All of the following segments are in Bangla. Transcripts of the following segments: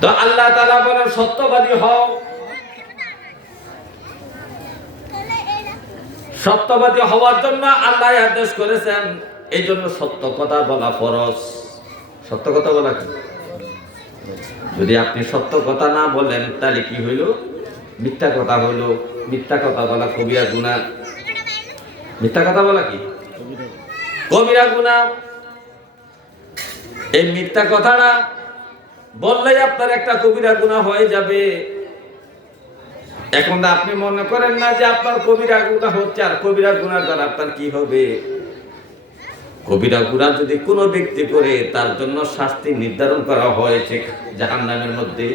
তো আল্লাহ তাআলা বলেন সত্যবাদী হও। সত্যবাদী হওয়ার জন্য আল্লাহ আদেশ করেছেন, এই জন্য সত্য কথা বলা ফরজ। সত্য কথা বলা কি? যদি আপনি সত্য কথা না বলেন তাহলে কি হইল? মিথ্যা কথা হইল। মিথ্যা কথা বলা কবিরা গুনাহ। মিথ্যা কথা বলা কি? কবিরা গুনাহ। এই মিথ্যা কথাটা বললেই আপনার একটা কবিরা গুনাহ হয়ে যাবে। এখন আপনি মনে করেন না যে আপনার কবিরা গুনাহ হচ্ছে, আর কবিরা গুনাহ দ্বারা আপনার কি হবে? কবিরা গুনাহ যদি কোনো ব্যক্তি করে তার জন্য শাস্তি নির্ধারণ করা হয়েছে জাহান্নামের মধ্যে।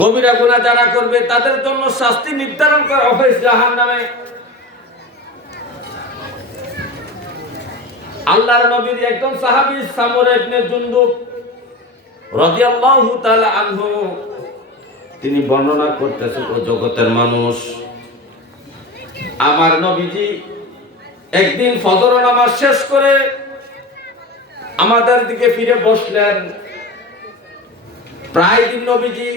কবিরা গুনাহ যারা করবে তাদের জন্য শাস্তি নির্ধারণ করা হয়েছে জাহান্নামে। আল্লাহর নবীর একজন সাহাবী সামরা ইবনে জুনদুব রাদিয়াল্লাহু তাআলা আনহু, তিনি বর্ণনা করতেছেন, ও জগতের মানুষ, আমার নবীজি একদিন ফজর নামাজ শেষ করে আমাদের দিকে ফিরে বসলেন। প্রায় দিন নবীজি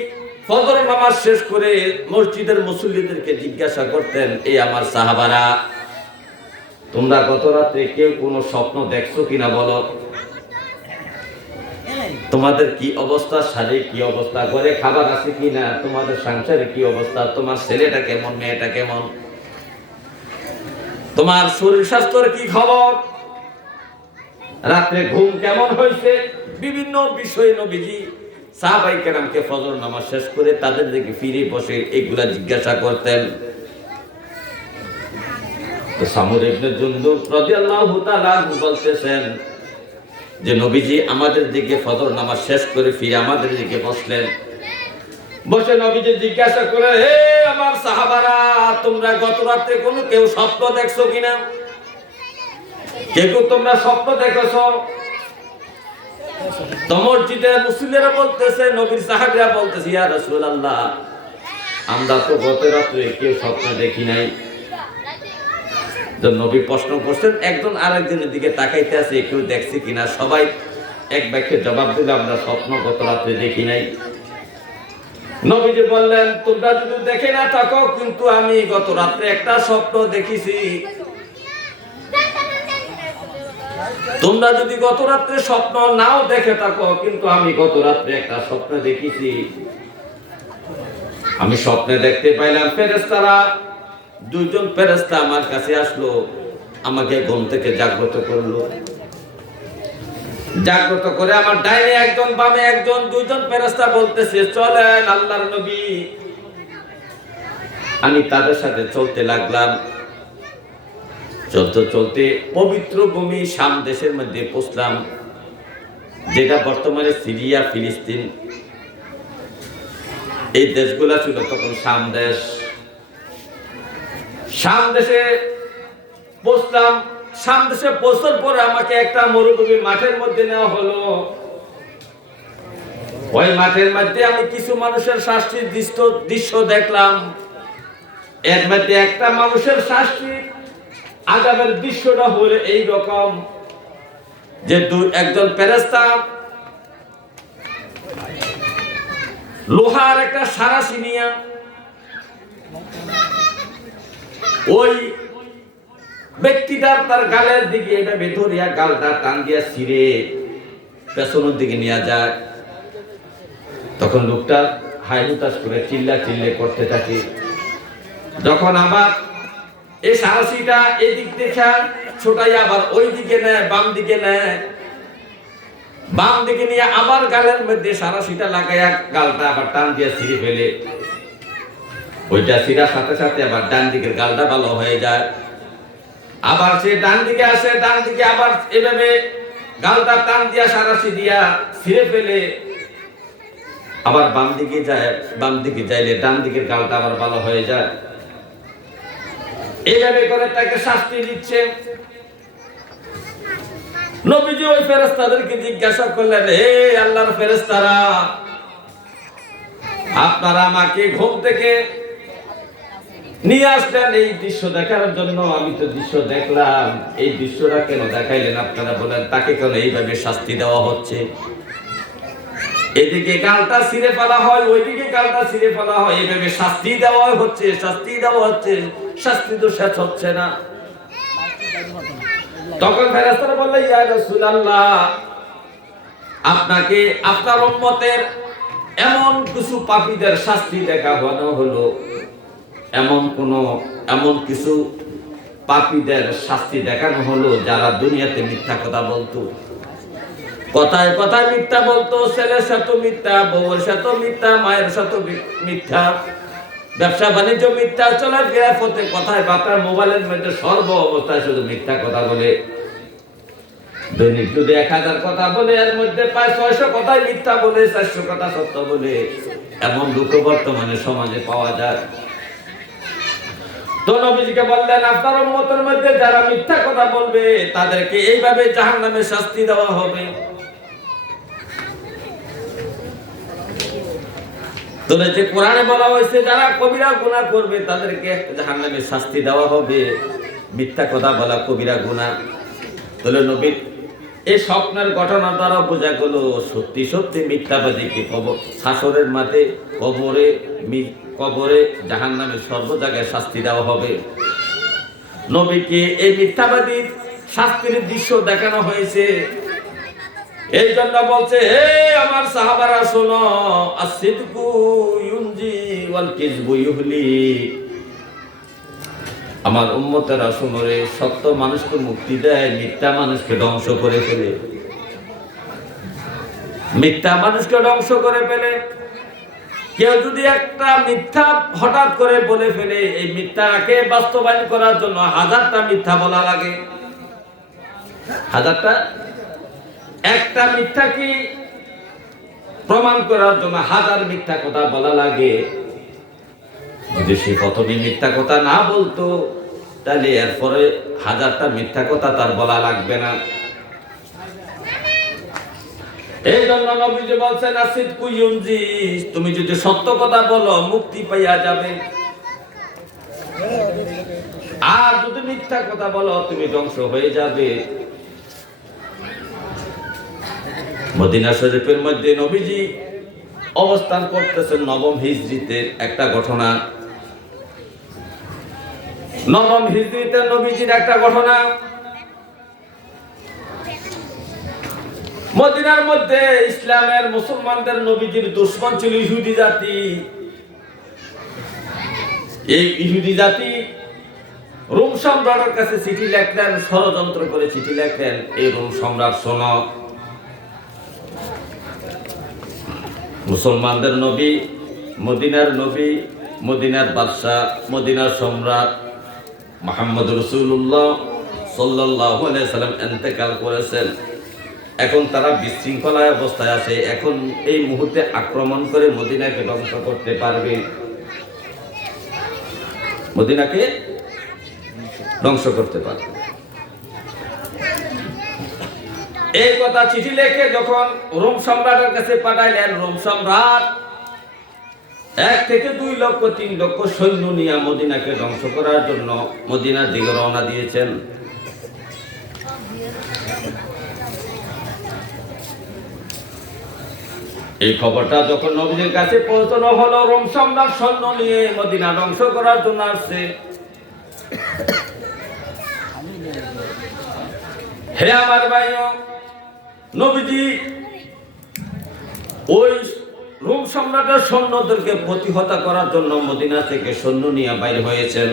ফজর নামাজ শেষ করে মসজিদের মুসল্লিদেরকে জিজ্ঞাসা করতেন, এই আমার সাহাবারা, তোমরা গত রাতে কেউ কোনো স্বপ্ন দেখছো কিনা বলো? তোমাদের কি অবস্থা, শারীরিক কি অবস্থা, ঘরে খাবার আছে কিনা, তোমাদের সংসারে কি অবস্থা, তোমার ছেলেটা কেমন, মেয়েটা কেমন, তোমার শরীর স্বাস্থ্যের কি খবর, রাত্রে ঘুম কেমন হয়েছে? বিভিন্ন বিষয়ে নবীজি সাহাবায়ে কেরামকে ফজর নামাজ শেষ করে তাদের দিকে ফিরে বসে এগুলা জিজ্ঞাসা করতেন। তো সামরা ইবনে জুনদুব রাদিয়াল্লাহু তাআলা বলতেছেন যে নবীজি আমাদের দিকে ফজর নামাজ শেষ করে ফিরে আমাদের দিকে বসলেন। বসে নবীজি জিজ্ঞাসা করে, হে আমার সাহাবারা, তোমরা গত রাতে কোনো কেউ স্বপ্ন দেখছো কিনা? কেউ তোমরা স্বপ্ন দেখেছো? তো মসজিদের মুসল্লিরা বলতেছে, নবীর সাহাবীরা বলতেছে, ইয়া রাসূলুল্লাহ, আমরা তো গত রাতে কেউ স্বপ্ন দেখি নাই। নবী প্রশ্ন করছেন, একজন আরেকজনের দিকে তাকাইতে আছে, কেউ দেখছে কিনা? সবাই এক বাক্যে জবাব দিল, আমরা স্বপ্ন গত রাতে দেখি নাই। নবীজি বললেন, তোমরা যদি দেখে না থাকো, কিন্তু আমি গত রাতে একটা স্বপ্ন দেখেছি। তোমরা যদি গত রাতে স্বপ্ন নাও দেখে থাকো, কিন্তু আমি গত রাতে একটা স্বপ্ন দেখেছি। আমি স্বপ্নে দেখতে পাইলাম ফেরেশতারা, দুইজন ফেরেশতা আমার কাছে আসলো, আমাকে ঘুম থেকে জাগ্রত করলো। জাগ্রত করে আমার ডাইনে একজন, বামে একজন, দুইজন ফেরেশতা বলতেছে, চলেন আল্লাহর নবী। আমি তাদের সাথে চলতে লাগলাম। চলতে চলতে পবিত্র ভূমি শাম দেশের মধ্যে পৌঁছলাম, যেটা বর্তমানে সিরিয়া, ফিলিস্তিন, এই দেশগুলা ছিল তখন শাম দেশ। শাম দেশে পৌঁছলাম। শাম দেশে পৌঁছার পরে আমাকে একটা মরুভূমি মাঠের মধ্যে নেওয়া হলো। ওই মাঠের মধ্যে আমি কিছু মানুষের শাস্তির দৃশ্য দেখলাম। এর মধ্যে একটা মানুষের শাস্তি আযাবের দৃশ্যটা হলো এই রকম যে একজন ফেরেশতা লোহার একটা সারাশি নিয়ে ওই ব্যক্তিটার তার গালের দিকে এটা ভেতরিয়া গালটা টান দিয়া ছিঁড়ে পেছনের দিকে নিয়ে যায়। তখন লোকটা হাই হুতাশ করে চিল্লে করতে থাকে। যখন আবার এই সারাশিটা এদিক দেখা ছোটাই আবার ওই দিকে নেয়, বাম দিকে নেয়, বাম দিকে নিয়ে আবার গালের মধ্যে সারাশিটা লাগাইয়া গালটা আবার টান দিয়ে ছিঁড়ে ফেলে। ওইটা ছিঁড়ার সাথে সাথে আবার ডান দিকের গালটা ভালো হয়ে যায়। আবার সে ডান দিকে আসে, ডান দিকে আবার এভাবে গালটা টান দিয়া সারাশি দিয়া ছিঁড়ে ফেলে। আবার বাম দিকে যায়, বাম দিকে যাইলে ডান দিকের গালটা আবার ভালো হয়ে যায়। এইভাবে করে তাকে শাস্তি দিচ্ছে। নবীজি ওই ফেরেশতাদেরকে জিজ্ঞাসা করলেন, হে আল্লাহর ফেরেশতারা, আপনারা আমাকে ঘুম থেকে নিয়ে আসলেন এই দৃশ্য দেখার জন্য। আমি তো দৃশ্য দেখলাম, এই দৃশ্যটা কেন দেখাইলেন আপনারা বলেন? তাকে কেন এইভাবে শাস্তি দেওয়া হচ্ছে? এদিকে গালটা ছিঁড়ে ফেলা হয়, ওইদিকে গালটা ছিঁড়ে ফেলা হয়, এইভাবে শাস্তি দেওয়া হচ্ছে, শাস্তি দেওয়া হচ্ছে, শাস্তি তো শেষ হচ্ছে না। তখন ফেরেশতারা বলল, ইয়া রাসূলুল্লাহ, আপনাকে আপনার উম্মতের এমন কিছু পাপীদের শাস্তি দেখানো হলো, এমন কিছু পাপীদের শাস্তি দেখানো হলো যারা দুনিয়াতে মিথ্যা কথা বলতো, কথায় কথায় মিথ্যা বলতো, ছেলের সাথে মিথ্যা, বউয়ের সাথে মিথ্যা, মায়ের সাথে মিথ্যা, ব্যবসা বাণিজ্য মিথ্যা, চলাফেরা পথে কথায় বার্তা, মোবাইলের মধ্যে সর্ব অবস্থায় শুধু মিথ্যা কথা বলে। দৈনিক যদি 1000 কথা বলে, এর মধ্যে প্রায় 600 কথাই মিথ্যা বলে, 400 কথা সত্য বলে, এমন লোক বর্তমানে সমাজে পাওয়া যায়। তো নবীজিকে বললেন, আপনার উম্মতের মধ্যে যারা মিথ্যা কথা বলবে তাদেরকে এইভাবে জাহান্নামে শাস্তি দেওয়া হবে। তো যে কোরআনে বলা হয়েছে যারা কবিরা গুনাহ করবে তাদেরকে জাহান্নামে শাস্তি দেওয়া হবে, মিথ্যা কথা বলা কবিরা গুনাহ। তাহলে নবীর এই স্বপ্নের ঘটনা দ্বারা বোঝা গেল সত্যি সত্যি মিথ্যাবাদীকে হাসরের মাঠে, কবরে, জাহান্নামে, সর্ব জায়গায় শাস্তি দেওয়া হবে। নবীকে এই মিথ্যাবাদীর শাস্তির দৃশ্য দেখানো হয়েছে। এই জন্য বলছে, হে আমার সাহাবারা শোনো, আসিদকু ইউনজি ওয়াল কিযবু ইউহলিক। আমার উম্মতেরা শোনো রে, সত্য মানুষকে মুক্তি দেয়, মিথ্যা মানুষকে ধ্বংস করে ফেলে। মিথ্যা মানুষকে ধ্বংস করে ফেলে। কেউ যদি একটা মিথ্যা হঠাৎ করে বলে ফেলে, এই মিথ্যাকে বাস্তবায়ন করার জন্য 1000টা মিথ্যা বলা লাগে। 1000টা, একটা মিথ্যা কি প্রমাণ করার জন্য 1000 মিথ্যা কথা বলা লাগে। যদি সে প্রথমে মিথ্যা কথা না বলতো, তাহলে এরপরে 1000টা মিথ্যা কথা তার বলা লাগবে না। এই জন্য নবীজি বলছেন, আসিদকু ইউনজি, তুমি যদি সত্য কথা বলো মুক্তি পাইয়া যাবে, আর যদি মিথ্যা কথা বলো তুমি ধ্বংস হয়ে যাবে। মদিনা শরীফের মধ্যে নবীজি অবস্থান করতেছেন, নবম হিজরিতে একটা ঘটনা। নবম হিজরিতে নবীজির একটা ঘটনা। মদিনার মধ্যে ইসলামের মুসলমানদের নবীজির দুশমন ছিল ইহুদি জাতি। এই ইহুদি জাতি রোম সম্রাটের কাছে চিঠি লিখলেন, ষড়যন্ত্র করে চিঠি লিখলেন, এই রোম সম্রাট শোনো, মুসলমানদের নবী, মদিনার বাদশাহ, মদিনার সম্রাট মুহাম্মদ রাসূলুল্লাহ সাল্লাল্লাহু আলাইহি সাল্লাম ইন্তেকাল করেছেন। এখন তারা বিশৃঙ্খলায় অবস্থায় আছে। এখন এই মুহূর্তে আক্রমণ করে মদিনাকে ধ্বংস করতে পারবে, মদিনাকে ধ্বংস করতে পারবে। এই কথা চিঠি লিখে যখন রোম সম্রাটের কাছে পাঠাইলেন, রোম সম্রাট 1 থেকে 2 লক্ষ 3 লক্ষ সৈন্য নিয়ে মদিনাকে ধ্বংস করার জন্য মদিনার দিকে রওনা দিয়েছেন। এই খবরটা যখন নবীজির কাছে পৌঁছানো হলো, রোম সম্রাট সৈন্য নিয়ে মদিনা ধ্বংস করার জন্য আসছে। হে আমার ভাইও, নবীজি ওই রোম সম্রাটের সৈন্যদেরকে প্রতিহত করার জন্য মদিনা থেকে সৈন্য নিয়ে বাইর হয়েছেন।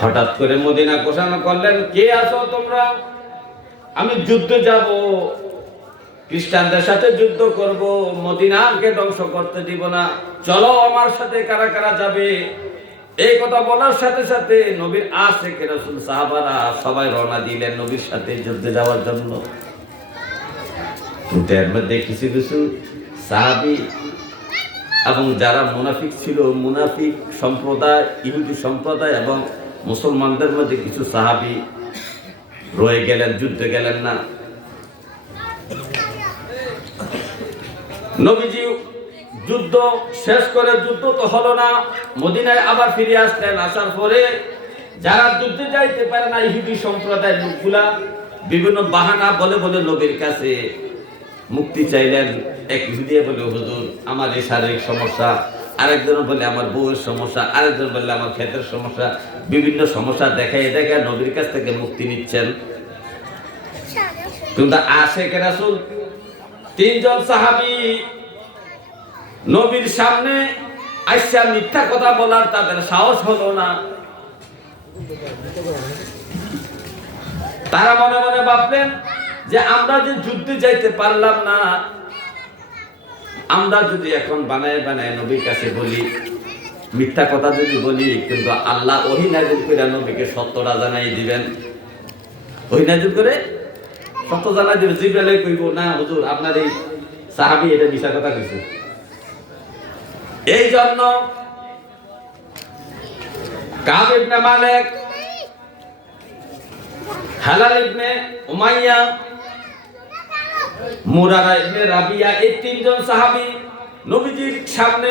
হঠাৎ করে মদিনা ঘোষণা করলেন, কে আছো তোমরা? আমি যুদ্ধে যাব, খ্রিস্টানদের সাথে যুদ্ধ করব, মদিনাকে ধ্বংস করতে দিব না, চলো আমার সাথে কারা কারা যাবে। এই কথা বলার সাথে সাথে নবীর আশিক রাসূল সাহাবারা সবাই রওনা দিলেন নবীর সাথে যুদ্ধে যাওয়ার জন্য। কিন্তু এর মধ্যে কিছু কিছু সাহাবী এবং যারা মুনাফিক ছিল, মুনাফিক সম্প্রদায়, ইহুদি সম্প্রদায় এবং মুসলমানদের মধ্যে কিছু সাহাবী রয়ে গেলেন, যুদ্ধে গেলেন না। নবীজি যুদ্ধ শেষ করে, যুদ্ধ তো হলো না, মদিনায় আবার ফিরে আসলেন। আসার পরে যারা যুদ্ধে যাইতে পারে না ইহুদি সম্প্রদায়ের লোকগুলা বিভিন্ন বাহানা বলে বলে নবীর কাছে মুক্তি চাইলেন। এক ইহুদি বলে, হুজুর আমার এই শারীরিক সমস্যা, আরেকজন বলে আমার বউয়ের সমস্যা, আরেকজন বললে আমার ক্ষেতের সমস্যা, বিভিন্ন সমস্যা দেখায় দেখায় নবীর কাছ থেকে মুক্তি নিচ্ছেন। কিন্তু আশিক রাসূল তিনজন সাহাবী নবীর সামনে আইসা মিথ্যা কথা বলার তাদের সাহস হলো না। তারা মনে মনে ভাবলেন যে আমরা যে যুদ্ধে যাইতে পারলাম না, আমরা যদি এখন বানায় বানায় নবীর কাছে বলি, মিথ্যা কথা যদি বলি, কিন্তু আল্লাহ ওহী নাযিল করে নবীকে সত্যটা জানাই দিবেন। ওহী নাযিল করে সত্য জানাই দিবেন। জিবরাইল কইব, না হুজুর আপনার এই সাহাবী এটা মিথ্যা কথা কইছে। এই জন্য কাব ইবনে মালিক, হালাল ইবনে উমাইয়া, মুরারা ইবনে রাবিয়া, এই তিনজন সাহাবী নবীজির সামনে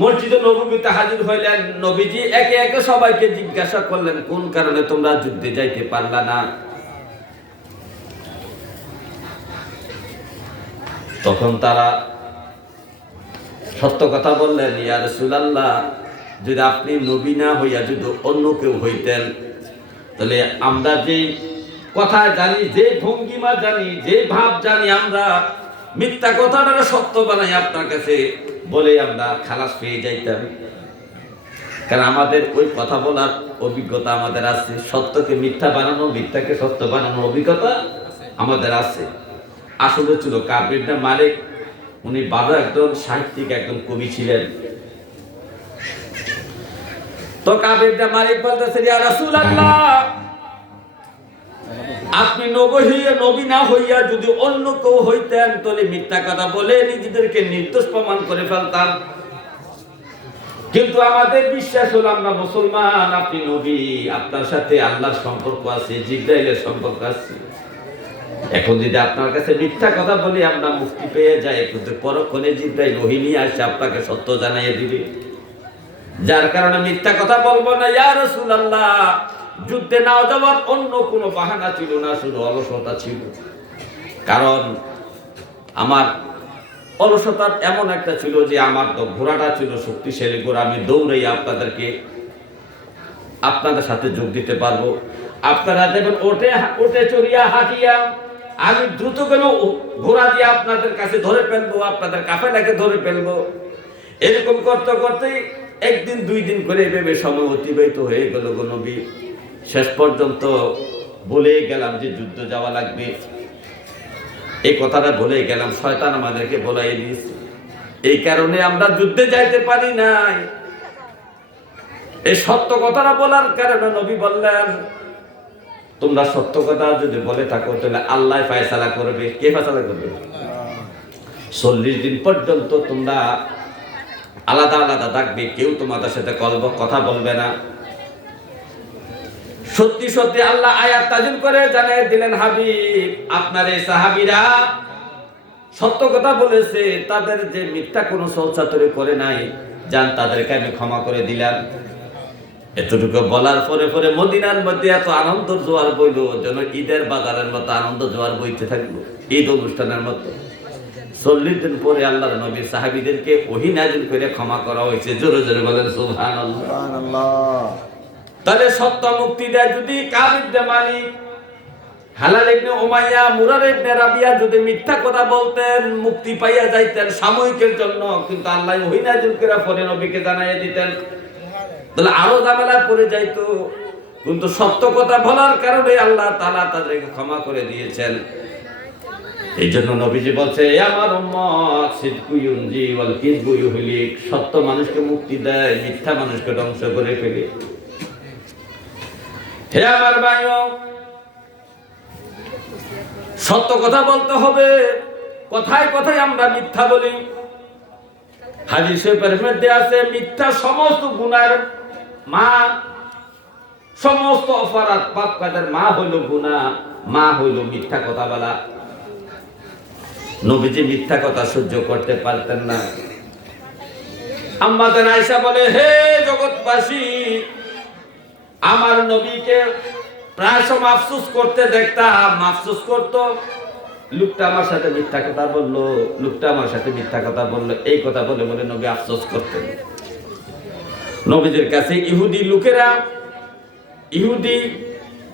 মসজিদে নববীতে হাজির হইলেন। নবীজি একে একে সবাইকে জিজ্ঞাসা করলেন, কোন কারণে তোমরা যুদ্ধে যাইতে পারলা না? তখন তারা সত্য কথা বললেন, ইয়া রাসূলুল্লাহ, যদি আপনি নবী না হইয়া যদি অন্য কেউ হইতেন, তাহলে আমরা যে কথা জানি, যে ভঙ্গিমা জানি, যে ভাব জানি, আমরা মিথ্যা কথাটা সত্য বানাই আপনার কাছে বলে আমরা খালাস পেয়ে যাইতাম। কারণ আমাদের ওই কথা বলার অভিজ্ঞতা আমাদের আছে, সত্যকে মিথ্যা বানানো, মিথ্যাকে সত্য বানানোর অভিজ্ঞতা আমাদের আছে। আসলে ছিল কাব ইবনে মালিক, উনি ভালো একজন সাহিত্যিক, একজন কবি ছিলেন। তো কাব ইবনে মালিক বলতেছেন, ইয়া রাসূলুল্লাহ, আপনি নবী না হইয়া যদি অন্য কেউ হইতেন, তাহলে মিথ্যা কথা বলে নিজেদেরকে নির্দোষ প্রমাণ করে ফেলতাম। কিন্তু আমাদের বিশ্বাস হলো আমরা মুসলমান, আপনি নবী, আপনার সাথে আল্লাহর সম্পর্ক আছে, জিবরাইলের সম্পর্ক আছে। এখন যদি আপনার কাছে মিথ্যা কথা বলি আমরা মুক্তি পেয়ে যাই, কিন্তু পরক্ষণে জিবরাইল ওহী নিয়ে আসে আপনাকে সত্য জানাইয়ে দিবে। যার কারণে মিথ্যা কথা বলবো না। ইয়া রাসূলুল্লাহ, যুদ্ধে না যাওয়ার অন্য কোনো বাহানা ছিল না, শুধু অলসতা ছিল। কারণ আমার অলসতার এমন একটা ছিল যে আমার তো ঘোড়াটা ছিল শক্তিশালী ঘোড়া, আমি দৌড়াই আপনাদের সাথে যোগ দিতে পারবো। আপনারা দেখবেন ওটে চড়িয়া হাঁটিয়া আমি দ্রুত কেন ঘোড়া দিয়ে আপনাদের কাছে ধরে ফেলবো, আপনাদের কাফেলাকে ধরে ফেলবো। এরকম করতে করতে একদিন দুই দিন করে ভেবে সময় অতিবাহিত হয়ে গেল গো নবী। শেষ পর্যন্ত বলে গেলাম যে যুদ্ধ যাওয়া লাগবে, এই কথাটা বলে গেলাম, শয়তান আমাদেরকে বলাই দিয়েছে। এই কারণে আমরা যুদ্ধে যাইতে পারি নাই। এই সত্য কথাটা বলার কারণে নবী বললেন, তোমরা সত্য কথা যদি বলে থাকো তাহলে আল্লাহ ফয়সালা করবে। কে ফয়সালা করবে? 40 দিন পর্যন্ত তোমরা আলাদা আলাদা থাকবে, কেউ তোমাদের সাথে কথা বলবে না। সত্যি সত্যি আল্লাহ আয়াত নাযিল করে জানিয়ে দিলেন, হাবিব, আপনার এই সাহাবীরা সত্য কথা বলেছে, তাদের যে মিথ্যা কোনো চলচাতুরি করে নাই, জান তাদেরকে আমি ক্ষমা করে দিলাম। এতটুকু বলার পরে পরে মদিনার মধ্যে এত আনন্দ জোয়ার বইল, যেন ঈদের বাজারের মতো আনন্দ জোয়ার বইতে থাকলো, ঈদ অনুষ্ঠানের মতো। 40 দিন পরে আল্লাহর নবী সাহাবীদেরকে ওহী নাযিল করে ক্ষমা করা হয়েছে। জোরে জোরে বলেন সুবহানাল্লাহ। সুবহানাল্লাহ। তাহলে সত্য মুক্তি দেয় যদি কাব ইবনে মালিক, হালাল ইবনে উমাইয়া, মুরারা ইবনে রাবিয়া যদি মিথ্যা কথা বলতেন, মুক্তি পাইয়া যাইতেন সাময়িকের জন্য, কিন্তু আল্লাহ ওহী নাযিল করে পরে নবীকে জানাইয়া দিতেন, তাহলে আরো ঝামেলায় পড়ে যাইতো। কিন্তু সত্য কথা বলার কারণে আল্লাহ তাআলা তাদেরকে ক্ষমা করে দিয়েছেন। এই জন্য নবীজি বলছে, আমার উম্মত সিদকু ইউনজি ওয়াল কিযবু ইউহলিক, সত্য মানুষকে মুক্তি দেয়, মিথ্যা মানুষকে ধ্বংস করে ফেলে। হে আমার ভাইও, সত্য কথা বলতে হবে। কথায় কথায় আমরা মিথ্যা বলি। হাদিস শরীফের মধ্যে আছে, মিথ্যা সমস্ত গুনার মা, সমস্ত অপরাধ পাপ কাজের মা হইল গুনাহ, মা হইল মিথ্যা কথা বলা। নবীজি মিথ্যা কথা সহ্য করতে পারতেন না। আম্মা জান আয়েশা বলে, হে জগৎবাসী, আমার নবীকে প্রায় সময় আফসোস করতে দেখতাম, আফসোস করতো, লোকটা আমার সাথে মিথ্যা কথা বললো, লোকটা আমার সাথে মিথ্যা কথা বললো, এই কথা বলে বলে নবী আফসোস করতেন। নবীদের কাছে ইহুদি লোকেরা, ইহুদি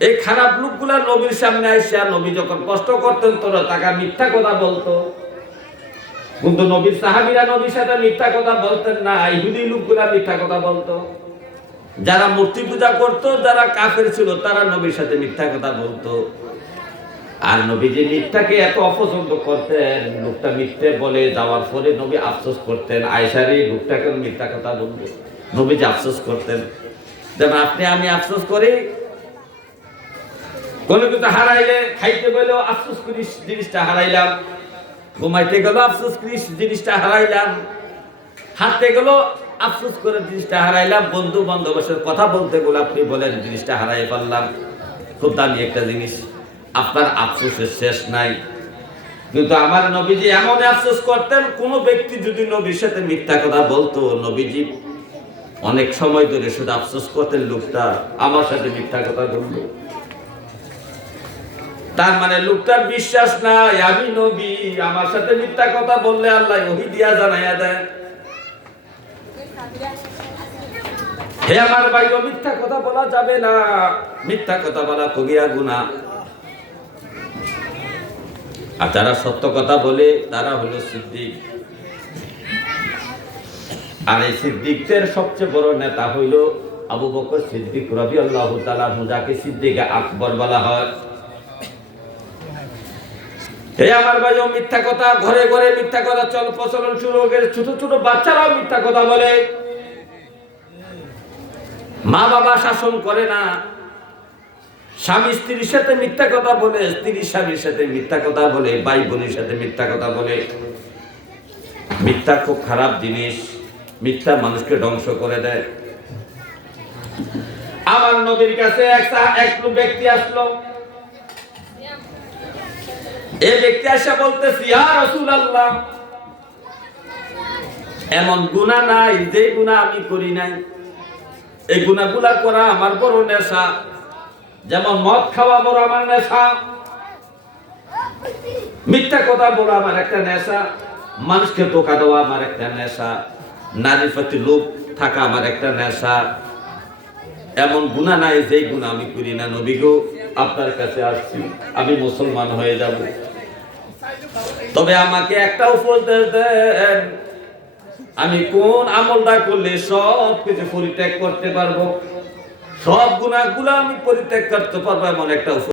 এই খারাপ লোকগুলা নবীর সামনে আইসা নবী যখন কষ্ট করতেন তোরা তাকে মিথ্যা কথা বলতো, কিন্তু নবীর সাহাবীরা নবীর সাথে মিথ্যা কথা বলতেন না, ইহুদি লোকগুলা মিথ্যা কথা বলতো। যারা মূর্তি পূজা করতো, যারা কাফের ছিল, তারা নবীর সাথে মিথ্যা কথা বলতো। আর নবী যে মিথ্যাকে এত অপছন্দ করতেন, লোকটা মিথ্যে বলে যাওয়ার পরে নবী আফসোস করতেন, আয়েশার এই লোকটাকে মিথ্যা কথা বলবো, নবী যে আফসোস করতেন। যেমন আপনি আমি আফসোস করি, কোনো কিছু হারাইলে, খাইতে গেলেও আফসোস করি জিনিসটা হারাইলাম, ঘুমাইতে গেলেও আফসোস করি জিনিসটা হারাইলাম, হাঁটতে গেলেও আফসোস করে জিনিসটা হারাইলাম, বন্ধু বান্ধবের সাথে কথা বলতে গেলে আপনি বলেন জিনিসটা হারাই ফেললাম, খুব দামি একটা জিনিস, আপনার আফসোসের শেষ নাই। কিন্তু আমার নবীজি এমন আফসোস করতেন, কোন ব্যক্তি যদি নবীর সাথে মিথ্যা কথা বলতো, নবীজি অনেক সময় ধরে শুধু আফসোস করতেন, লোকটা আমার সাথে মিথ্যা কথা বললো, তার মানে লোকটার বিশ্বাস নাই আমি নবী, আমার সাথে মিথ্যা কথা বললে আল্লাহ ওহী দিয়া জানাইয়া দেয়, হে আমার ভাই, মিথ্যা কথা বলা যাবে না, মিথ্যা কথা বলা কবিরা গুনাহ। আর যারা সত্য কথা বলে তারা হলো সিদ্দিক। আর এই সিদ্দিকদের সবচেয়ে বড় নেতা হইল আবু বকর সিদ্দিক রাদিয়াল্লাহু তাআলা, যাকে সিদ্দিকে আকবর বলা হয়। হে আমার ভাই, মিথ্যা কথা, ঘরে ঘরে মিথ্যা কথা চল প্রচলন শুরু হয়ে গেছে, ছোট ছোট বাচ্চারাও মিথ্যা কথা বলে, মা বাবা শাসন করে না, স্বামী স্ত্রীর সাথে মিথ্যা কথা বলে, স্ত্রী স্বামীর সাথে মিথ্যা কথা বলে, ভাই বোনের সাথে মিথ্যা কথা বলে। মিথ্যা খুব খারাপ জিনিস, মিথ্যা মানুষকে ধ্বংস করে দেয়। আমার নবীর কাছে এক ব্যক্তি আসলো, এই ব্যক্তি এসে বলতেছে, ইয়া রাসূলুল্লাহ, এমন গুনাহ নাই যে গুনাহ আমি করি নাই, এই গুনাহগুলা করা আমার বড় নেশা, যেমন মদ খাওয়া বড় আমার নেশা, মিথ্যা কথা বলা আমার একটা নেশা, মানুষকে ধোঁকা দেওয়া আমার একটা নেশা, নারীর প্রতি লোভ থাকা আমার একটা নেশা, এমন গুনাহ নাই যেই গুনাহ আমি করি না। নবী গো, আপনার কাছে আসছি, আমি মুসলমান হয়ে যাব, তবে আমাকে একটা উপদেশ দেন, আমি কোন আমলটা করলে সব কিছু পরিত্যাগ করতে পারবো, সব গুনাহগুলো আমি পরিত্যাগ করতে পারবো, এমন একটা